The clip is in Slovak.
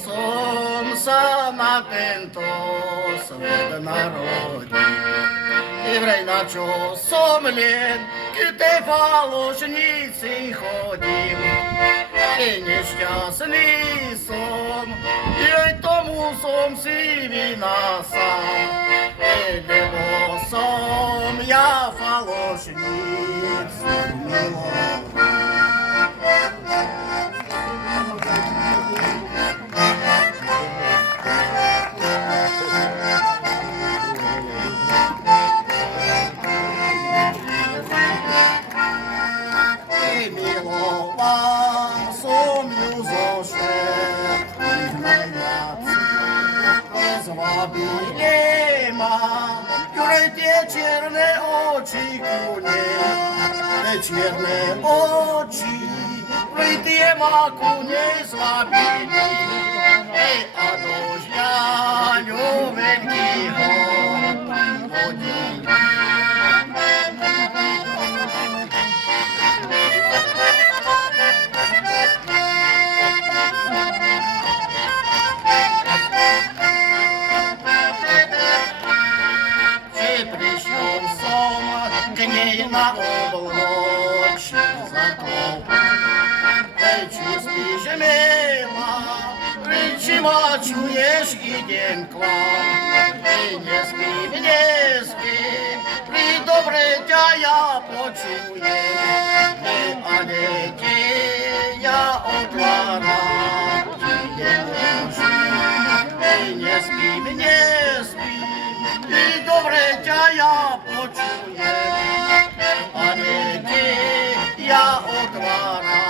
Som sama pentos v narodі, і vraj na čo som len k tej falošnici chodím. I nešťastný som, i aj tomu som si vina sám, lebo som ja falošnicu miloval. Звабили ма, юрай те черные очи куне, те черные очи, юрай те ма куне звабили. Ей, а дождя любенький ходил. На облач закол, чи спиш мила, чи чуєш і день клав, і не спи, при добре тя я почує, а не ті я отвара, не можу, і не спи, при добре тя я почує, я отвара.